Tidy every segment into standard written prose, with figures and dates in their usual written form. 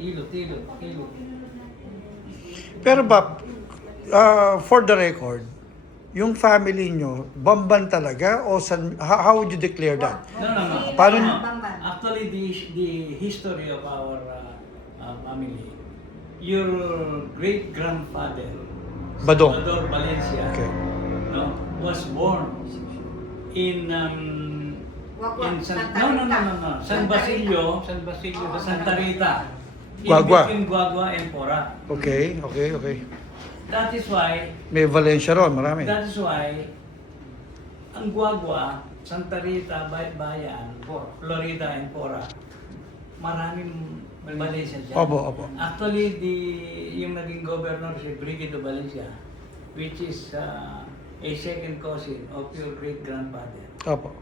Ilot. Pero ba, for the record, yung family nyo, Bamban talaga o how would you declare that? No. Paano- Actually, the history of our family, your great-grandfather, Badong. Salvador Valencia, Okay. no, was born in San Basilio, Santa Rita, in Guagua. between Guagua and Pora. Okay. That is why May Valencia ron, marami. That is why, ang Guagua, Santa Rita, Bayan, Florida, and Pora, maraming Valencia dyan. Opo. Actually, yung naging governor si Brigido Valencia, which is a second cousin of your great-grandfather, Opo.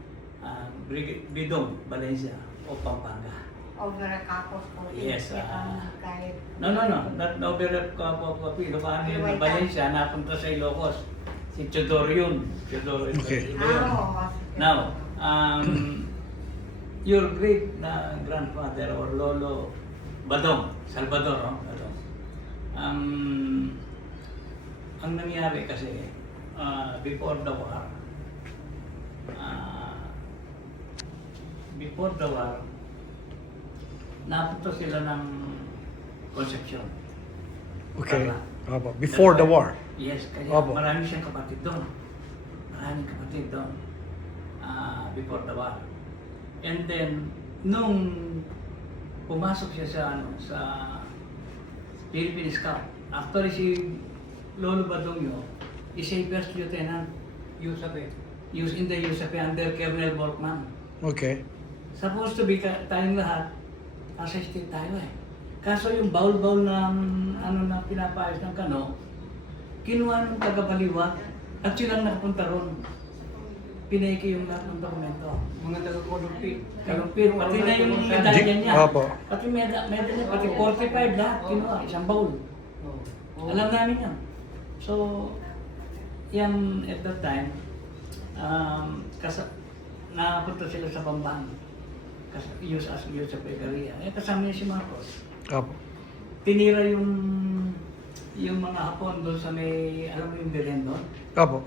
Bidong Valencia of Pampanga. Over a cup of coffee. Yes, kahit No. Not over a cup of coffee. Ilocano yung Valencia, napunta sa Ilocos. Si Teodoro yun. Okay. Now, your great grandfather or lolo, Badong, Salvador, no? Badong. Ang nangyari kasi, before the war, napunta sila ng Concepcion. Okay. Tama. Opo. Before the war. Yes, kaya Opo. marami siyang kapatid doon. Before the war. And then, nung pumasok siya sa Philippine Scout, actually si Lolo Badongyo is a first lieutenant in the USAP under Colonel Borkman. Okay. Supposed to be tayong lahat, nasa state tayo eh. Kaso yung baul-baul na na pinapayos ng kano, kinuha ng taga-Baliwa at silang nakapunta ron. Pinaiki yung lahat ng dokumento. Mga taga-Kalupit. Kalumpir, pati na yung medalya niya. Opo. Pati medalya, pati 45 lahat kinuha, isang baul. Alam namin yan. So, yan at that time, napunta sila sa Bamban. Use sa Pegaria. Kasama niya si Marcos. Opo. Tinira yung mga Hapon doon sa may, alam mo yung Belen doon? Opo.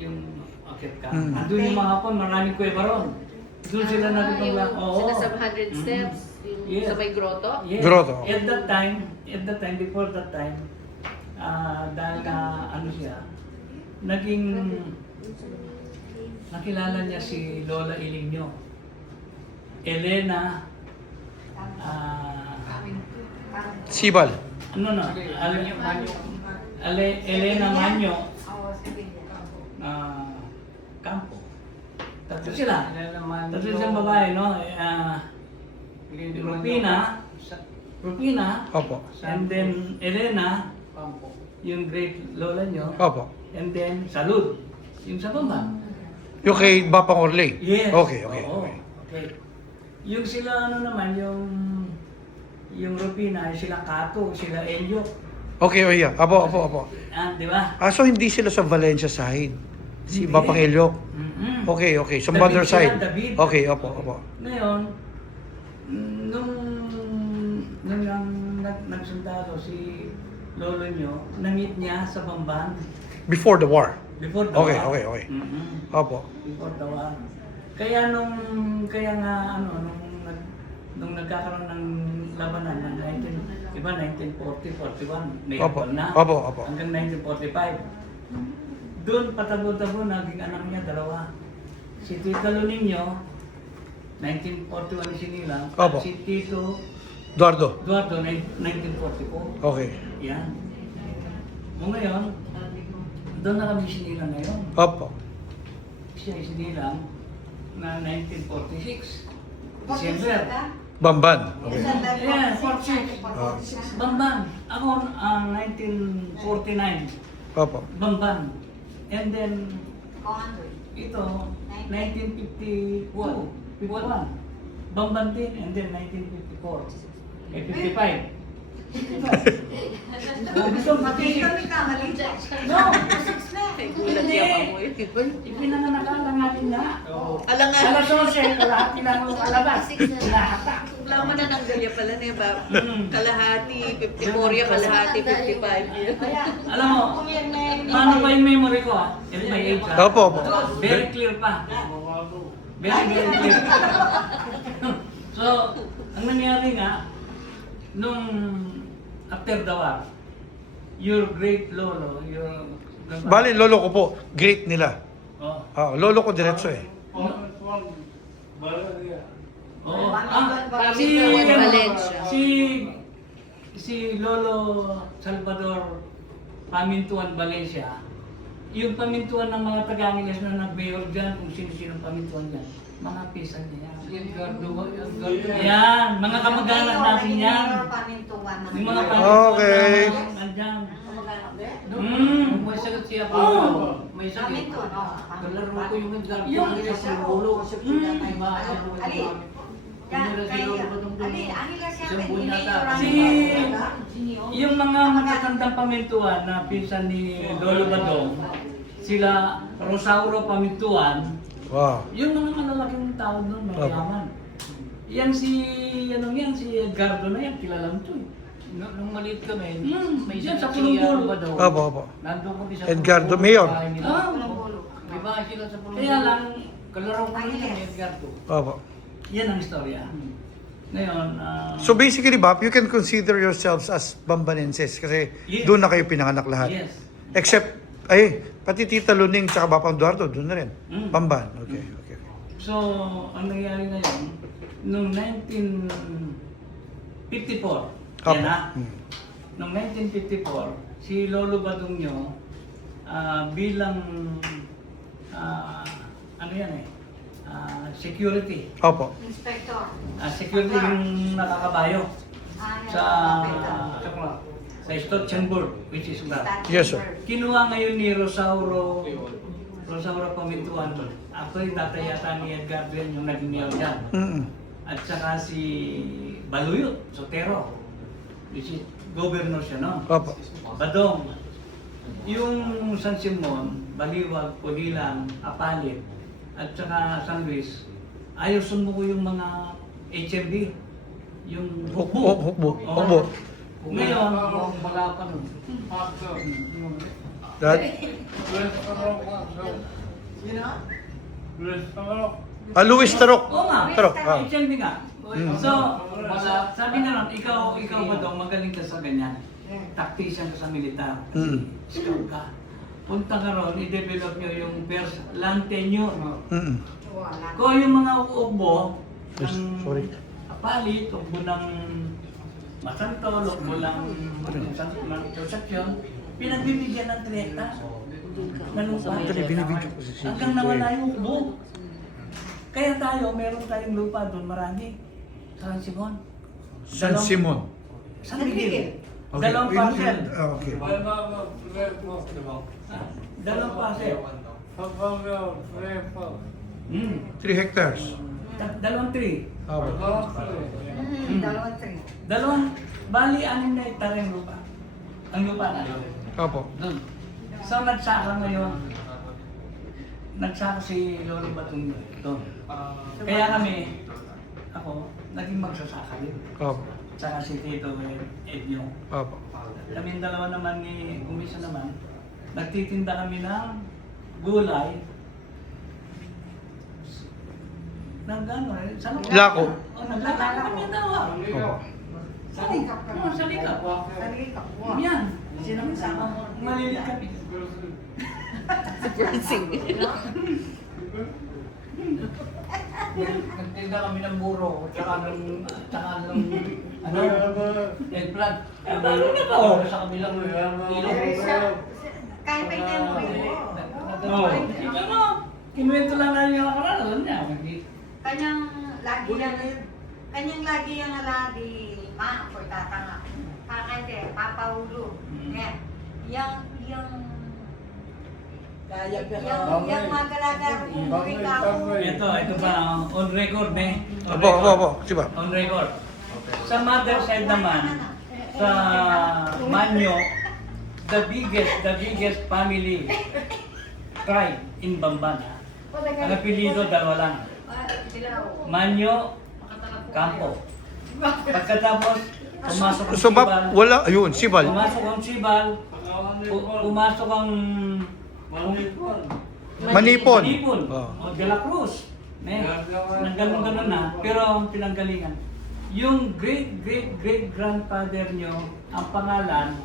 Yung akit ka. Mm. Andun yung mga Hapon, maraming kuweba ron. Doon sila nagtutulak. Sila sa 100 steps, yung Yes. sa may grotto. Yes. Grotto. At that time, before that time, dahil na ano siya, nakilala niya si Lola Ilinyo. Elena, Sibal. Elena Manyo, Campo. Tatlo sila. Tatlo silang babae, no? Rupina, Opo. and then Elena, yung great lola nyo, Opo. and then Salud, yung sa Bamban. Yung kay Bapang Orling? Yes. Okay. Oo. Okay. Yung sila naman, yung Rupina, sila Kato, sila Elio. Okay, yeah. Opo. Di ba? So hindi sila sa Valencia side? Si Hindi. Bapang Elio? Mm-mm. Okay. Sa David mother sila, side? David. Okay, opo. Ngayon, nung nagsundalo si lolo nyo, nangit niya sa Bamban. Before the war? Before the Okay. war. Mm-mm. Opo. Before the war. Kaya nung nagkakaroon ng labanan ng 1940, 41, may Opo. na, Opo. hanggang 1945. Doon patabo-tabo, naging anak niya dalawa. Si Tita Luninyo, 1941 sinilang, at Opo. si Tito Eduardo? Eduardo, 1944. Okay. Yan. O ngayon, doon na kami sinilang ngayon. Opo. Siya ay sinilang na 1946. December. Bamban? Okay. Yeah, 46. Bamban. Ako, 1949. Opo. Bamban. And then, ito, 1952. 51. Bamban din. And then 1954. 55. Gusto mo Makita kami kamali. No! Gulat Hindi. yung amoy. Ipinanganak natin na. Alam nga. Alas 11, kalahati na nung alabas. Lahat. Wala mo na ng galya pala na ba? Mm. Kalahati, 54 yan, kalahati, 55 yan. Alam mo, paano pa yung memory ko at my age Opo, opo. Very clear pa. Very clear. So, ang nangyari nga, nung after the war, your great lolo, your... Bali, lolo ko po, great nila. Oh. Lolo ko diretso eh. Oo. Si Valencia. Si Lolo Salvador Pamintuan Valencia, yung pamintuan ng mga Taga-Angeles na nag-mayor dyan, kung sino-sino pamintuan dyan, mga pisan niya. Yan, mga kamag-anak natin yan. Yung mga pamintuan Okay. na nandyan. May sagot siya po. May sagot. Kalaro ko yung nagdaro. Yung sa ulo. Yung mga matatandang pamintuan na pinsan ni Lolo Badong, sila Rosauro Pamintuan, Wow. yung mga malalaking tao doon, mayaman. Yan si Edgardo na yan, kilala mo to eh. Nung maliit kami, May may yan sa sagot Pulong-Pulo. ba daw? Opo, opo. Nandun kami sa Edgardo, Pulong-Pulo, Mayor. bahay nila. Ah, May bahay sila sa Pulong-Pulo. Kaya lang, Kalaro ko rin yung Edgardo. Opo. yan ang istorya. Ngayon, So basically, Bob, you can consider yourselves as Bambanenses kasi Yes. doon na kayo pinanganak lahat. yes. Except, pati Tita Luning tsaka Bapang Duardo, doon na rin. Bamban. Okay, okay. So, ang nangyari ngayon, noong 1954, yan ha, noong 1954, si Lolo Badungyo bilang security. Opo. Inspector. Security yung nakakabayo sa Stotzenburg, which is that. Yes, sir. Kinuha ngayon ni Rosauro Pamintuan. Ako yung tatay yata ni Edgardo yan, yung naging mayor dyan. Mm-mm. At saka si Baluyot Sotero, which is governor siya, no? Opo. Badong. Yung San Simon, Baliwag, Pulilan, Apalit, at saka San Luis, ayaw sumuko yung mga HMB. Yung Hukbo. Oo. Hukbo. Ngayon, Wala pa nun. Dad? Luis Tarok. oo nga, Tarok. HMB nga. Mm. So, sabi na lang, ikaw ba daw magaling ka sa ganyan? Tactician ka sa militar. Mm. Scout ka. Punta ka ron, i-develop nyo yung first land tenure. Mm-mm. Kung yung mga ukbo, Yes, ng sorry. Apalit, ukbo ng Masantol, ukbo ng transaksyon, pinagbibigyan ng 30 na lupa. Actually, binibidyo ko si Hanggang nawala yung ukbo. Kaya tayo, meron tayong lupa doon, marami. San Simon. San Simon. San Miguel. Okay. Dalawang parcel. Okay. Dalawang parcel. 3 hectares. Dalawang tree. Opo. Dalawang tree. Bali, 6 na hektarya yung lupa. Ang lupa na. Opo. Doon. So, nagsaka ngayon. Nagsaka si Lolo Batong doon. Kaya kami, ako, naging magsasaka din. Opo. Tsaka si Tito Edyo. Opo. Kami dalawa naman ni Kumisa naman, nagtitinda kami ng gulay. Nang gano'n, saan ako? Lako. Naglako kami ang dalawa. Opo. Salikap ka. Oo, salikap. Salikap. Yan. Sino sama mo? Maliliit kami. Prancing. Nagtinda kami ng buro, tsaka ng eggplant. Meron na ba? Sa kabilang ilog. Kahit pa yung mo. Oo. Pero, kinuwento lang namin yung nakaraan. Alam niya. Kanyang lagi yung lagi, ma, for tatanga. Kakante, papaulo. Yan. Yung magalaga kung buhay ka ako. Ito pa, on record eh. Opo. Si Bob. On record. Sa mother side naman, sa Manyo, the biggest family tribe in Bamban. Ang apelido, dalawa lang. Manyo, Campo. Pagkatapos, pumasok ang So, Sibal. wala, ayun, Sibal. Pumasok ang Sibal. Pumasok ang Manipon. Manipon. Oh. O De La Cruz. Nangganon-ganon na. Pero ang pinanggalingan. Yung great-grandfather nyo, ang pangalan,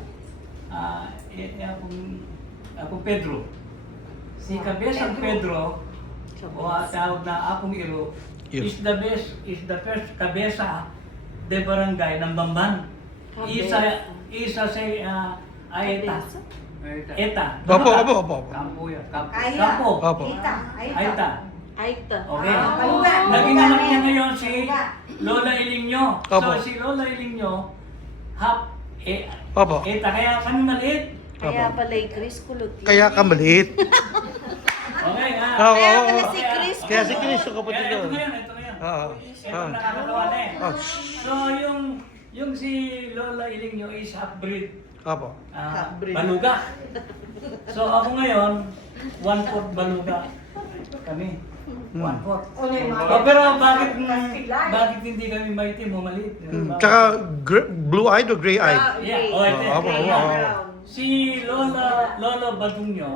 akong Pedro. Si Cabezang Pedro, o tawag na akong Iro, Yes. is the first kabesa de barangay ng Bamban. Isa sa Aeta. Eta. Opo, opo, opo. Kampo yan. Kampo. Kaya. Kampo. Opo. Aita. Aeta. Aita. Okay. Baluga. Naging anak niya ngayon si Lola Ilinyo. Opo. So si Lola Ilinyo, half Opo. Eta. Kaya kami maliit. Kaya pala yung Chris kulot yun. Kaya ka maliit. Okay, ha? Oo, Kaya oo, pala oo. si Chris. Kaya si Chris, yung kapatid Ito ko. ngayon, ito ngayon. Oo. Ito nakakatawa na eh. Oh. So yung si Lola Ilinyo is half-breed. Opo. Half-breed. Baluga. So ako ngayon, 1/4 baluga. Kami. 1/4. Pero bakit hindi kami maitim o maliit? Tsaka blue-eyed o gray-eyed? Yeah, Gray. ito. Opo, opo, Yeah. opo. Si Lolo Badungyo,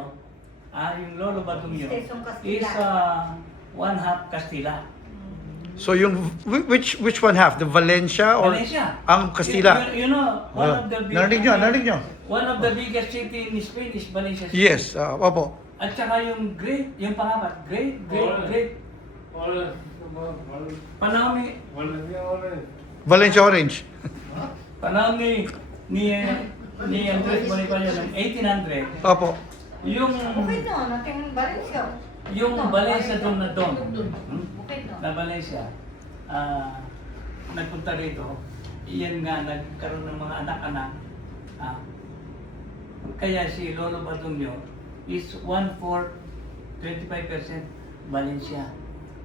yung Lolo Badungyo Station Castilla. is 1/2 Castilla. So yung, which one half? The Valencia or Valencia. ang Castilla? You know, one of the Narinig nyo. One of the biggest city in Spain is Valencia City. Yes, opo. At saka yung pangapat, great. Panahon Valencia Orange. ni Andres Bonifacio ng 1800, Opo. yung Okay no, nating Valencia. Valencia doon na doon, Okay no. na Valencia, nagpunta rito, iyan nga nagkaroon ng mga anak-anak. Kaya si Lolo Badungyo is 1/4, 25% Valencia.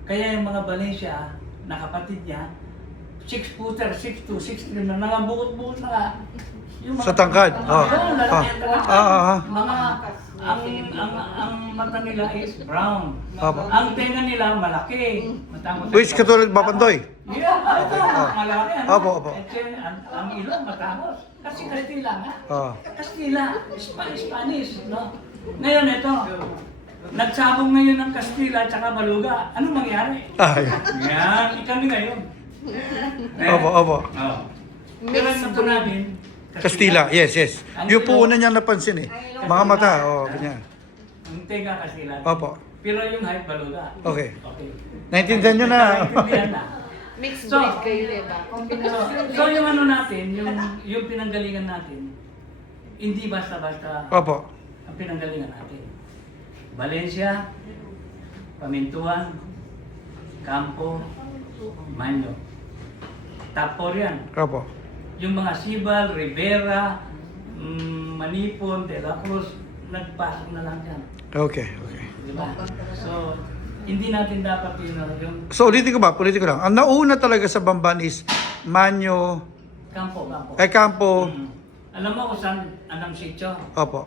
Kaya yung mga Valencia na kapatid niya, 6-footer, 6'2", 6'3", na nangabuot-buot na nga. Yung Sa tangkad. lalaki ang tangkad. Ah. ang mata nila is brown. Opo. Ang tenga nila malaki. Matangos. Which katulad Bapandoy? Yeah, ito, malaki. Ano? Opo, opo. At then, ang ilong matangos. Kasi Kastila nga. Ah. Kastila, Spanish, no? Ngayon ito, nagsabong ngayon ng Kastila at saka Baluga. Ano mangyari? Ay. Yan, kami ngayon. Opo, opo. Oh. Pero ang mata namin, Castilla, yes. Yung po una niyang napansin eh. Mga mata, ganyan. Ang tenga Kastila. Opo. Pero yung height Baluga. Okay. Okay. Naintindihan niyo na. Naintindihan na. Mixed So, breed kayo, diba? So yung ano natin, yung pinanggalingan natin, hindi basta-basta Opo. ang pinanggalingan natin. Valencia, Pamintuan, Campo, Manyo. Top 4 yan. Opo. Yung mga Sibal, Rivera, Manipon, De La Cruz, nagpasok na lang yan. Okay. Diba? So, hindi natin dapat yung So ulitin ko lang. Ang nauna talaga sa Bamban is Manyo, Campo. Campo. Alam mo kung saan anong sityo? Opo.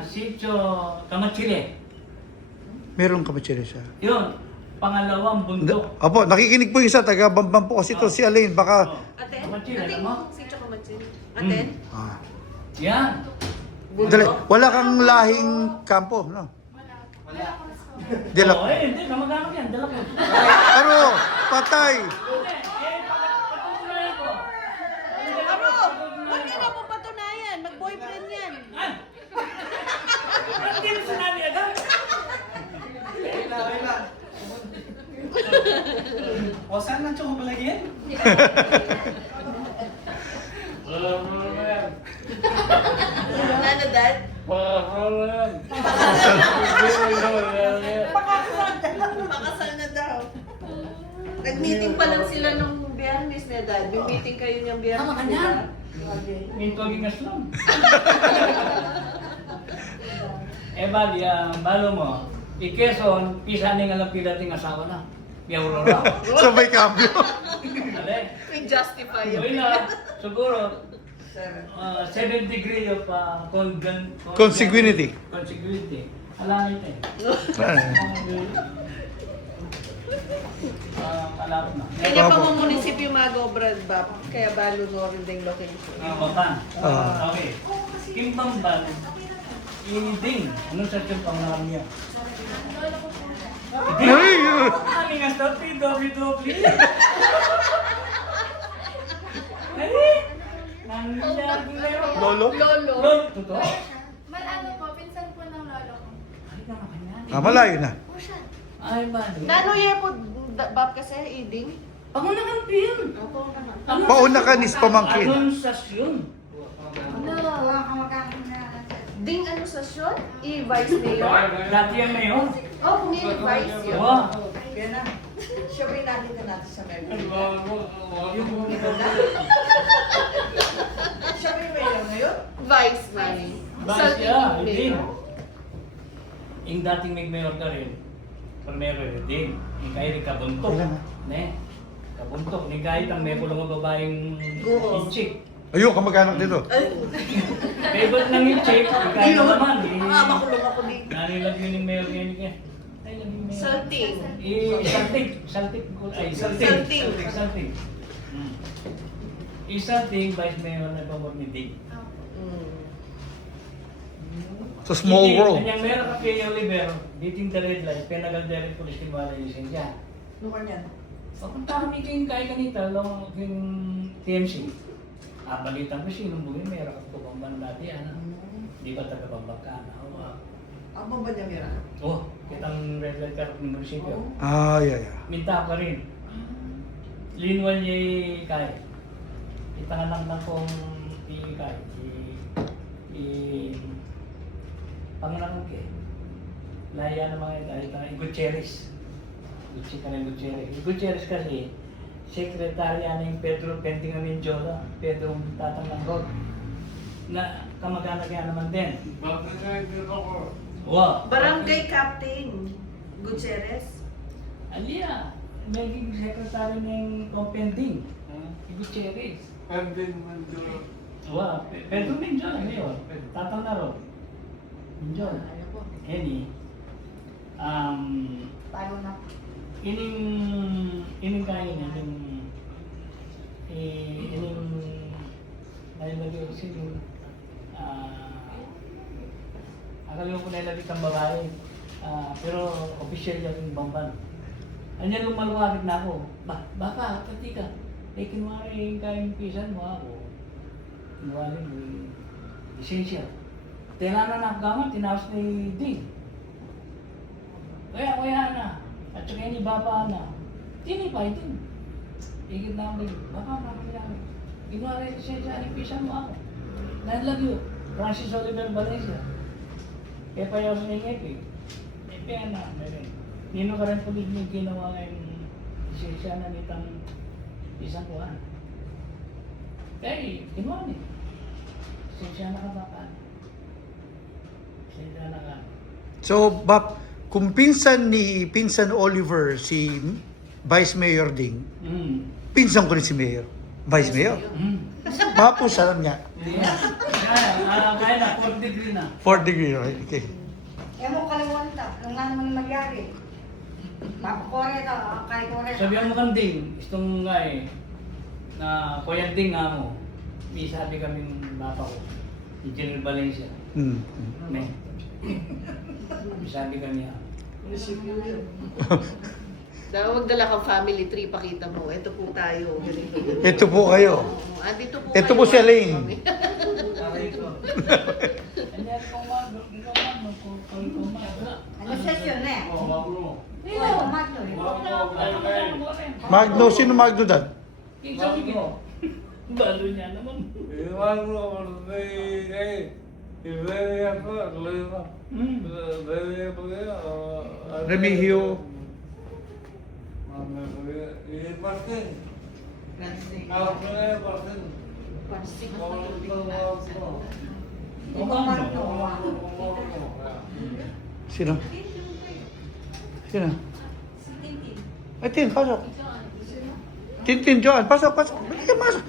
Sityo Kamachile. Meron kamachili siya. Yun, pangalawang bundok. Opo, nakikinig po yung isa, taga Bamban po kasi to si Alain, baka... Aten? Kamachile, alam mo? Si Choco Machin. Aten? Ah. Yan. Dali, wala kang lahing kampo, no? Dila. Hindi, kamag-anak yan, dala ko. Pero, patay! Patutunayan ko. Huwag niya na po patunayan. Mag-boyfriend yan. Ba't hindi mo sinabi agad? O saan na Choco palagyan? Nano, Dad? Pakasal na daw. Nag-meeting pa lang sila nung Biyernes na, Dad. Yung meeting kayo niyang Biyernes. Tama ka niyan. Minto aging aslam. Bali, balo mo. Ikeson, pisaning alam pidating asawa na. Piya Aurora. Sabay cambio. Ale. May justify yun. Yun na, siguro, 7 degree of Consanguinity. Consanguinity. Alangit eh. Malapit na. Kanya Opo. pa mo munisipyo Magobrad ba? Kaya balo no rin ding location. Bata. Ah. Okay. Kimbambal. Ding. Ano sa tiyong pangalan niya? Ay, Ano nga sa PWW? Ay! Nangyari na yun. Lolo? Lolo. Lolo, totoo? Malano po, pinsan po ng lolo ko. Ay, naman. Malayo na. Po siya. Ay, ba? Nano ye po bab kasi iding? Ako na kang pin. Opo naman. Pauna ka nis pamangkin. Anunsasyon. Ano, wala ka magkakaroon na. Ding ano sa shot? I-vice mayor? Dati yan na yun. Oh, kung i-vice yun. Wow. Kaya na, siyempre nakita natin sa memory. Siyempre may lang ngayon. Vice man. Vice, yeah, mayor. Yung dating may mayor ka rin. Primero din. Yung kahit rin kabuntok. Ne? Kabuntok. Yung kahit ang may pulang babaeng Guho. inchik. Ayun, kamag-anak dito. Favorite ng inchik. Yung kahit naman. Makulong ako dito. Nanilag yun yung mayor ngayon ka. Ay, lagi yung mayor. Salting. Saltik. Saltik. Ay, saltik. Salting. Saltik. Salting, vice mayor na pamor ni Dick. So small world. Kanyang meron ka kay Oliver, dating the red light, penagal direct police team wala yung lisensya. Lugar niyan. Papunta kami kayong kaya kanita, lang yung TMC. Balitan ko siya, nung buhay, meron ka pabamban dati, ano? Di ba taga-pabangka na? Ang ba niya mira? Oh, kitang red light ka ng munisipyo. Ah, yeah. Minta ka rin. Linwal niya kaya. Kita nga lang kong kaya. Pangalan ko Laya ng mga ito, Gutierrez. Gutierrez kasi, sekretarya ng Pedro Pentinga Menjola, Pedro Tatang Langgod, na kamag-anak niya naman din. Bakit nga dito ko? Wow! Barangay Captain Gutierrez. Aliya, naging sekretary ng Pending, Gutierrez. Pending man dito. Wow, Pedro Menjola ngayon, Tatang Laro. Menjola. Any, Paano na? ining kain, nalilagay ko siya akala ko nilagay kang babae, pero official yung bamban. Anyan lumalawagit na ako, baka, pati ka, kinwari yung kain pisan mo ako, kinwari yung essential. Tela na nakagamit, tinawas ni Ding. Kaya na. At saka yung ibaba na. Tinipay din. Higit na ako. Baka makakilala. Ginawa rin siya sa anipisan mo ako. Nalagyo. Francis Oliver Valencia. Kaya pa yung siningit eh. Kaya na. Nino ka rin pulis mo ginawa yung siya na nitang isang kuhan. Kaya ginawa niya. Siya na kabakaan. Siya na ka. So, Bap, kung pinsan Oliver si Vice Mayor Ding, pinsan ko rin si Mayor. Vice Mayor. Mapos, alam niya. Kaya na, 4 degree na. 4 degree, okay. Kaya mo kaliwan ta. Nung nga naman magyari. Kore ka, kay Kore. Sabihan mo kang Ding, itong nga na kuya Ding nga mo, may sabi kaming bata ko, si General Valencia. May sabi kami Magdala kang family tree, pakita mo. Ito po tayo. Ganito. Ito po kayo. Dito po Ito kayo. po si Elaine. aray ko. Ano Ano session na eh? Magno. Oo, magno eh. Magno, sino Magno dad? Sabi ko, balo niya naman. Magno, Iberia pa, Lima. Iberia pa kaya. Remigio. Martin. Ako na yung Martin. Sino? Sino? Ay, Tin, pasok. Tintin, Joan, pasok. Balik ka, pasok.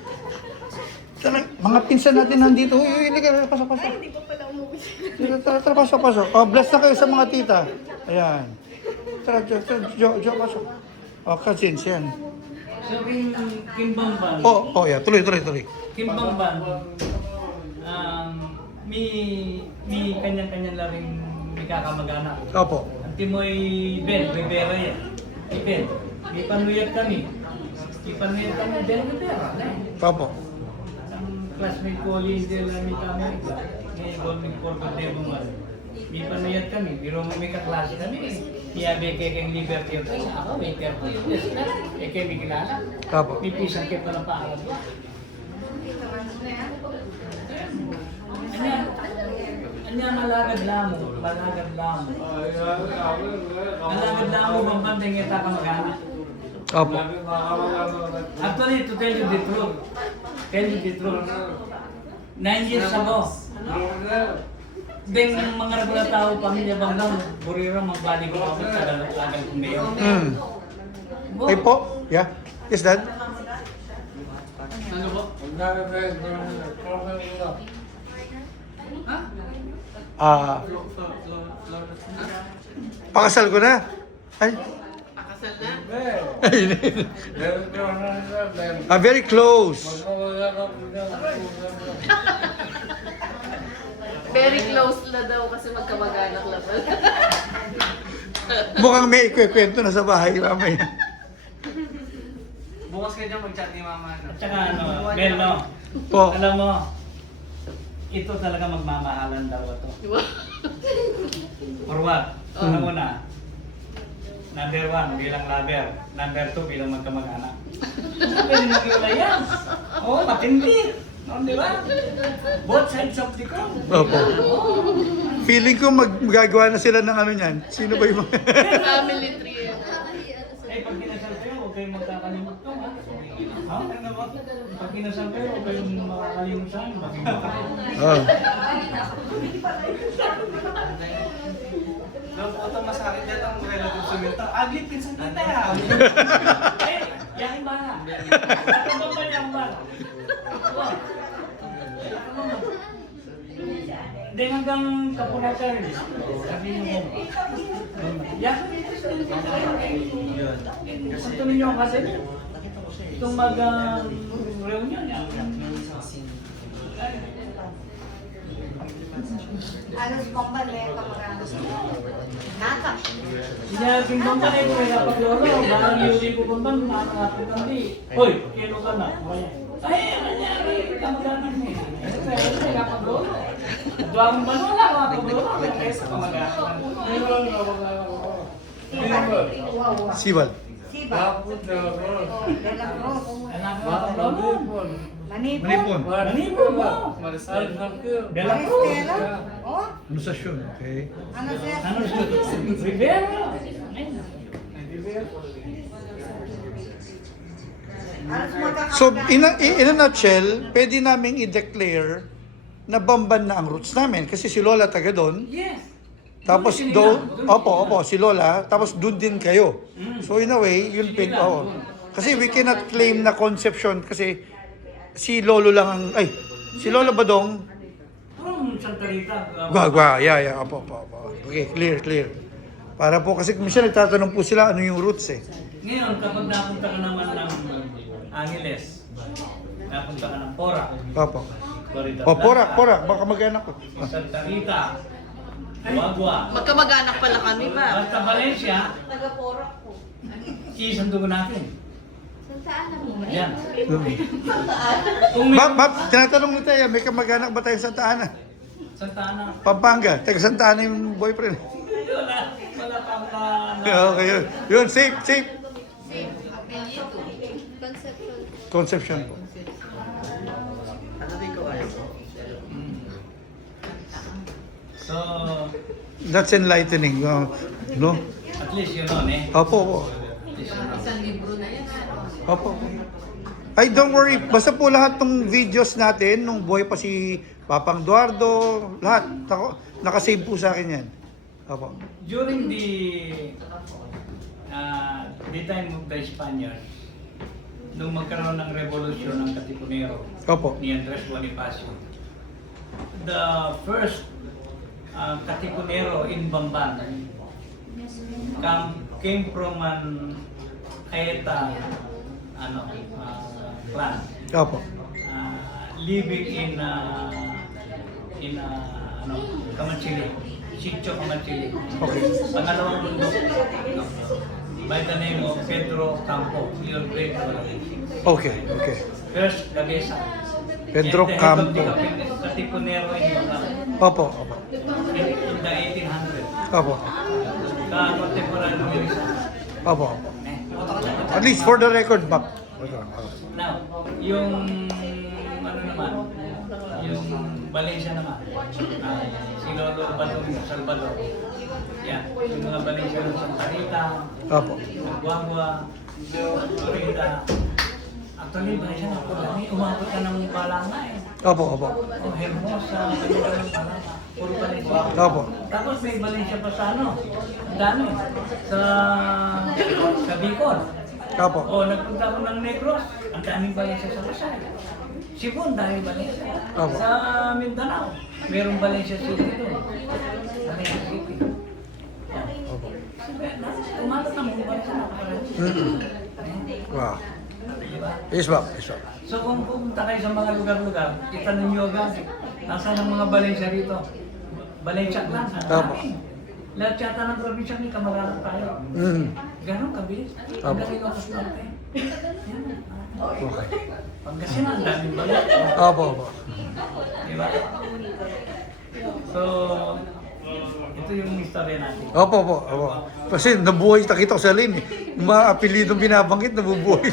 Mga pinsan natin nandito. Uy, hindi ka, pasok. Ay, hindi pa pala umuwi. Tara, pasok. Oh, bless na kayo sa mga tita. Ayan. Tara, Jo, pasok. Oh, cousins, yan. So, Kim Bamban. Oh, yeah. Tuloy. Kim Bamban. May kanyang-kanyang laring may kakamag-anak. Opo. Ang Timoy Ben, Rivera yan. Ben, may panuyat kami. Del Rivera. Opo. Ang classmate ko, Lizel, may kami. May Golming Corpo de Bumal. May panuyat kami. Biro mo may kaklase kami. Niyabe kay Liberty of Peace. Ako, waiter ko yun. Kaya may kilala. Opo. May pisang kaya pa ng paalam. Anya malagad lamo. Malagad lamo bang banding kita ka mag-anak. Opo. Actually, to tell you the truth, 9 years ago, ding mga regular tao, pamilya bang lang, burira magbalik ko ako sa dalagang kumayo. Ay po? Yeah. Yes, Dad? Ano po? Pakasal ko na. Ay. Pakasal na. Very close. Very close na daw kasi magkamag-anak lang pala. Mukhang may ikwekwento na sa bahay mamaya. Bukas kayo dyan mag-chat ni Mama. At saka ano, Mel, no? Po. Alam mo, ito talaga magmamahalan daw ito. For what? Una, number 1 bilang lover, number 2 bilang magkamag-anak. Pwede mag-iwalay yan. Oo, matindi. No, di ba? Both sides of the coin. Opo. Feeling ko magagawa na sila ng ano niyan. Sino ba yung Family tree. Eh, pag kinasal kayo, huwag kayong magkakalimut to, ha? Ha? Ano ba? Pag kinasal kayo, huwag kayong makakalimutan. Oh. Love ko ito masakit dyan ang relative sa Milton. Aglit pinsan kita ya. Eh, yakin ba nga? Tatambang ba niya ba? Hindi hanggang kapunatan. Sabi niyo mo. Yakin ito ninyo kasi itong mag-reunion yan. Alos Bamban, may kamag-anak. Naka. Sinaging bamban ay kung may napagloro. Parang yuli ko bamban, nakakapit ang di. Hoy, kino ka na. Ay, nangyari. Kamag-anak mo. Pero may napagloro. Duwang ba wala ka napagloro? May kesa kamag-anak. Sibal. Siba. De La Cruz. Anak ko napagloro. Manipon. Manipon mo. Bella Cruz. Maristela. Oh, Lusasyon. Okay. ano siya? Ano siya? Rivera. Alos magkakapag-anak. So, in a nutshell, pwede naming i-declare na Bamban na ang roots namin. Kasi si Lola taga doon. Yes. Tapos doon, opo, si Lola. Tapos doon din kayo. So in a way, yun pin. Oh. Kasi we cannot claim na conception kasi si Lolo lang ang, si Lola Badong. From Santa Rita. Yeah, opo. Okay, clear. Para po, kasi minsan nagtatanong po sila ano yung roots eh. Ngayon, kapag napunta ka naman ng Angeles, napunta ka ng Porac, Opo. Florida O, Blanca, Porac, baka mag-anak ko. Santa Rita, Guagua, Magkamag-anak pala kami ba? basta Valencia, Taga-Porac po. isang dugo natin. Saan na mo? Yan. Kung may Tinatanong mo tayo, may kamag-anak ba tayo sa Santa Ana? Santa Ana, Pampanga, taga Santa Ana yung boyfriend. wala pang Okay, yun, safe. Conceptual. Conception po. So, That's enlightening. No? at least you know, eh. Opo. At least you know. Isang libro na yan. Opo. Ay, don't worry. Basta po lahat ng videos natin, nung buhay pa si Papang Eduardo, lahat. Nakasave po sa akin yan. Opo. During the time of the Spaniards, nung magkaroon ng revolusyon ng Katipunero Opo. ni Andres Bonifacio. The first Katipunero in Bamban came from an Ayeta clan Opo. living in Kamachili, Sitio Kamachili. Okay. Pangalawang bundok by the name of Pedro Campo, your great Okay. Okay. First, Gabesa. Pedro And the head of Campo. the Katipunero in Bamban Opo. Opo. in the 1800s. Opo. Contemporary Rizal. Opo. At least for the record, ma'am. Now, yung naman, yung Valencia naman, si Lolo Badong Salvador. Yan, yung mga Valencia ng Santa Rita, Opo. Guagua, Rita. Actually, Valencia na po lang, umabot na ng Balanga eh. Opo. Opo. O Hermosa, Valencia ng Balanga, puro Valencia. Opo. Tapos may Valencia pa sa ang dami, sa Bicol. Opo. O nagpunta ako ng Negros, ang daming Valencia sa Pasay. Cebu, ang daming Valencia. Opo. Sa Mindanao, merong Valencia City doon. Valencia City. Yan. Opo. Umalat na mga Valencia na parang. Wow. Diba? Yes, ma'am. Yes, ma'am. So kung pupunta kayo sa mga lugar-lugar, itanong nyo agad, nasaan ang mga Valencia rito? Valencia clan, ang Opo. dami. Lahat yata ng probinsya may kamag-anak tayo. Ganon kabilis. Ang Opo. galing ako sa norte. Yan. Okay. Pangasinan, ang daming Valencia. Opo. Opo. Diba? So, ito yung istorya natin. Opo. Opo. Opo. Kasi nabuhay, nakita ko sa lin eh. Yung mga apelidong binabanggit, nabubuhay.